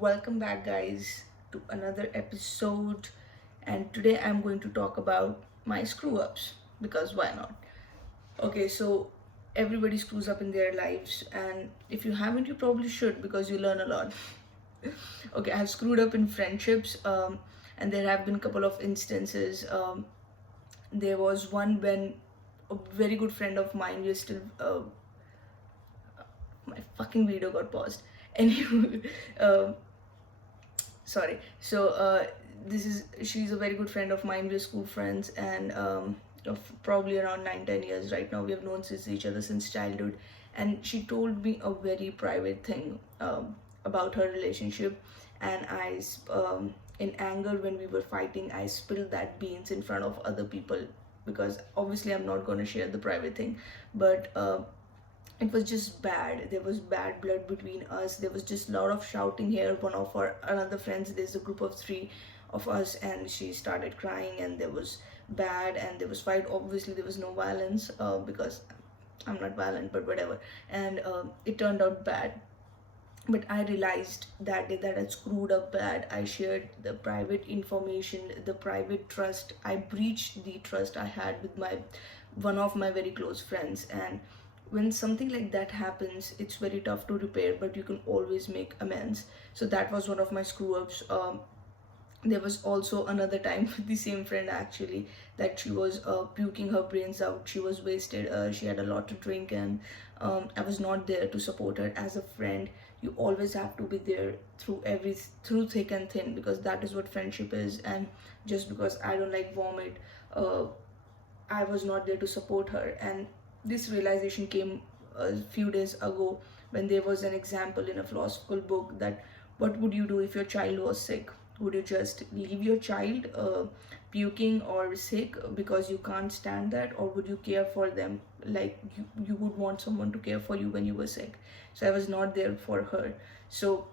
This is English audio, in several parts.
Welcome back, guys, to another episode. And today I'm going to talk about my screw ups because why not? Okay, so everybody screws up in their lives, and if you haven't, you probably should because you learn a lot. Okay, I've screwed up in friendships, and there have been a couple of instances. There was one when a very good friend of mine used to my fucking video got paused. Anyway, sorry. This is she's a very good friend of mine. We're school friends, and of probably around 9-10 years right now. We have known since each other since childhood, and she told me a very private thing about her relationship, and in anger, when we were fighting, I spilled that beans in front of other people because obviously I'm not going to share the private thing, but it was just bad. There was bad blood between us. There was just a lot of shouting here. One of our another friends, there's a group of three of us, and she started crying, and there was bad, and there was fight. Obviously there was no violence because I'm not violent, but whatever. And it turned out bad, but I realized that day that I screwed up bad. I shared the private information, the private trust. I breached the trust I had with my one of my very close friends. And when something like that happens, it's very tough to repair, but you can always make amends. So that was one of my screw ups. There was also another time with the same friend, actually, that she was puking her brains out. She was wasted. She had a lot to drink, and I was not there to support her. As a friend, you always have to be there through thick and thin, because that is what friendship is. And just because I don't like vomit, uh, I was not there to support her. And this realization came a few days ago, when there was an example in a philosophical book that what would you do if your child was sick? Would you just leave your child puking or sick because you can't stand that, or would you care for them like you would want someone to care for you when you were sick? So I was not there for her. So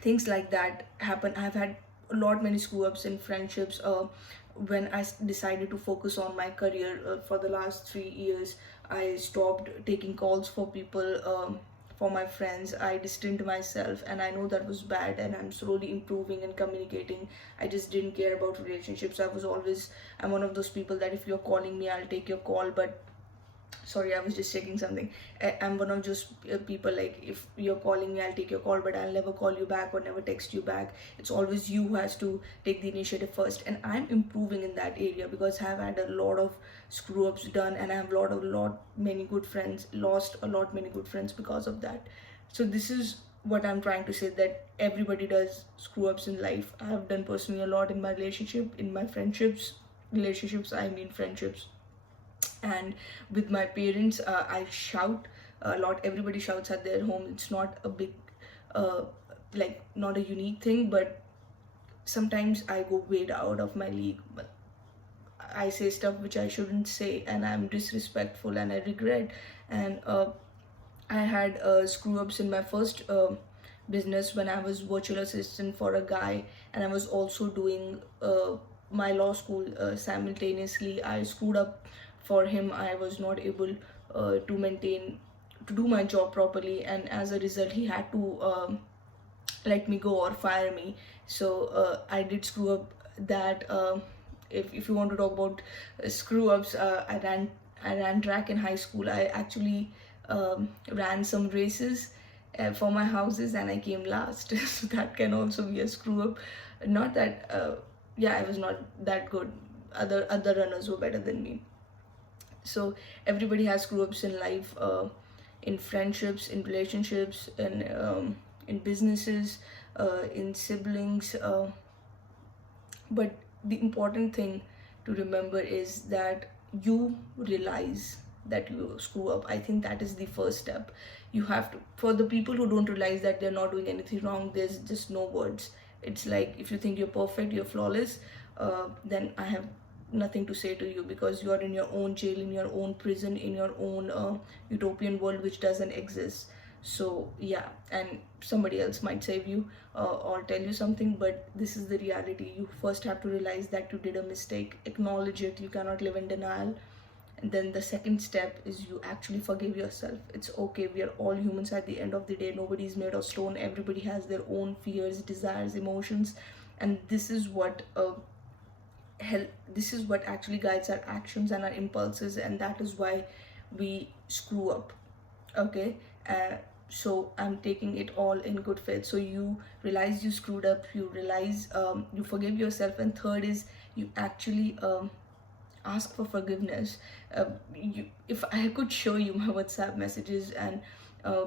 things like that happen. I've had a lot many screw ups in friendships. When I decided to focus on my career for the last 3 years, I stopped taking calls for people, for my friends. I distanced myself, and I know that was bad, and I'm slowly improving and communicating. I just didn't care about relationships. I'm one of those people that if you're calling me, I'll take your call, but sorry, I was just checking something. I'm one of those people, like, if you're calling me, I'll take your call, but I'll never call you back or never text you back. It's always you who has to take the initiative first, and I'm improving in that area because I've had a lot of screw ups done, and I have lot many good friends, lost a lot many good friends because of that. So this is what I'm trying to say, that everybody does screw ups in life. I have done personally a lot in my relationship, in my relationships, I mean friendships. And with my parents, I shout a lot. Everybody shouts at their home. It's not a big uh, like, not a unique thing, but sometimes I go way out of my league. But I say stuff which I shouldn't say, and I'm disrespectful, and I regret. And I had screw ups in my first business, when I was virtual assistant for a guy, and I was also doing my law school simultaneously. I screwed up for him. I was not able to do my job properly, and as a result, he had to let me go or fire me. So I did screw up that. If you want to talk about screw ups, I ran track in high school. I actually ran some races for my houses, and I came last. So that can also be a screw up. Not that yeah, I was not that good. Other runners were better than me. So everybody has screw ups in life, in friendships, in relationships, in businesses, in siblings. But the important thing to remember is that you realize that you screw up. I think that is the first step. You have to, for the people who don't realize that they're not doing anything wrong, there's just no words. It's like, if you think you're perfect, you're flawless, then I have nothing to say to you, because you are in your own jail, in your own prison, in your own utopian world which doesn't exist. So yeah, and somebody else might save you or tell you something, but this is the reality. You first have to realize that you did a mistake, acknowledge it. You cannot live in denial. And then the second step is you actually forgive yourself. It's okay, we are all humans at the end of the day. Nobody is made of stone. Everybody has their own fears, desires, emotions, and this is what this is what actually guides our actions and our impulses, and that is why we screw up. Okay. So I'm taking it all in good faith. So you realize you screwed up, you realize, you forgive yourself, and third is you actually ask for forgiveness. If I could show you my WhatsApp messages, and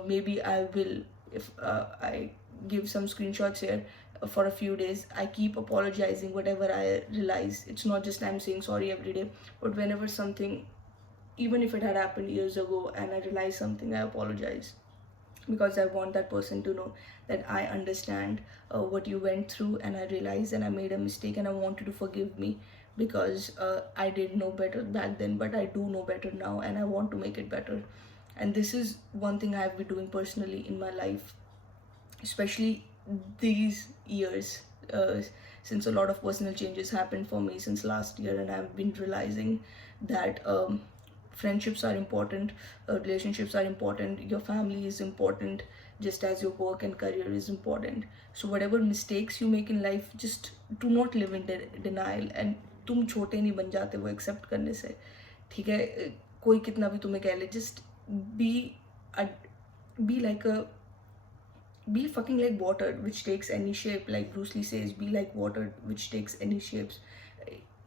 maybe I will, if I give some screenshots here, for a few days I keep apologizing whatever I realize. It's not just I'm saying sorry every day, but whenever something, even if it had happened years ago and I realize something, I apologize, because I want that person to know that I understand what you went through, and I realize and I made a mistake, and I want you to forgive me, because I did know better back then, but I do know better now, and I want to make it better. And this is one thing I've been doing personally in my life, especially these years, since a lot of personal changes happened for me since last year, and I've been realizing that friendships are important, relationships are important, your family is important, just as your work and career is important. So whatever mistakes you make in life, just do not live in denial, and तुम छोटे नहीं बन जाते वो accept करने से, ठीक है? कोई कितना भी तुम्हें कह ले, just be a, be like a be fucking like water which takes any shape. Like Bruce Lee says, be like water which takes any shapes.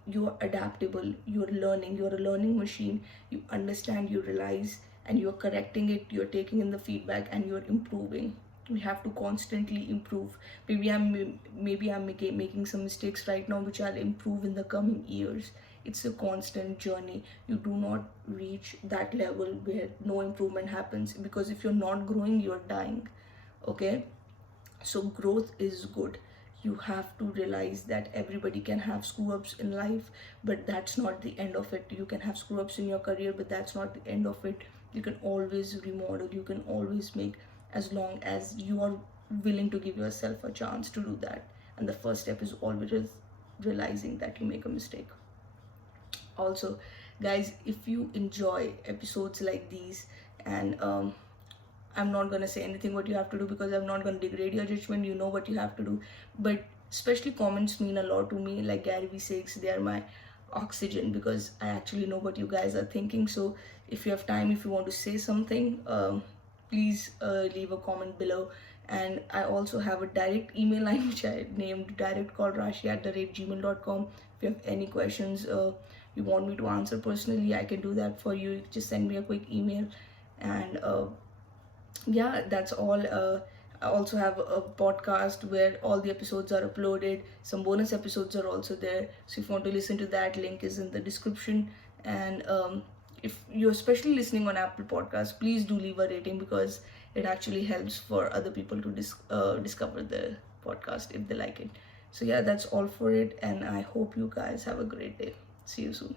You are adaptable, you're learning, you're a learning machine. You understand, you realize, and you're correcting it, you're taking in the feedback, and you're improving. We have to constantly improve. Maybe I'm making some mistakes right now which I'll improve in the coming years. It's a constant journey. You do not reach that level where no improvement happens, because if you're not growing, you're dying. Okay. So growth is good. You have to realize that everybody can have screw ups in life, but that's not the end of it. You can have screw ups in your career, but that's not the end of it. You can always remodel, you can always make, as long as you are willing to give yourself a chance to do that. And the first step is always realizing that you make a mistake. Also, guys, if you enjoy episodes like these, and I'm not gonna say anything what you have to do, because I'm not gonna degrade your judgment. You know what you have to do. But especially comments mean a lot to me. Like Gary V sakes, they are my oxygen, because I actually know what you guys are thinking. So if you have time, if you want to say something, please leave a comment below. And I also have a direct email line which I named directcallrashi@gmail.com. If you have any questions, you want me to answer personally, I can do that for you. Just send me a quick email. And yeah, that's all. I also have a podcast where all the episodes are uploaded. Some bonus episodes are also there, so if you want to listen to that, link is in the description. And if you're especially listening on Apple Podcasts, please do leave a rating, because it actually helps for other people to discover the podcast if they like it. So yeah, that's all for it, and I hope you guys have a great day. See you soon.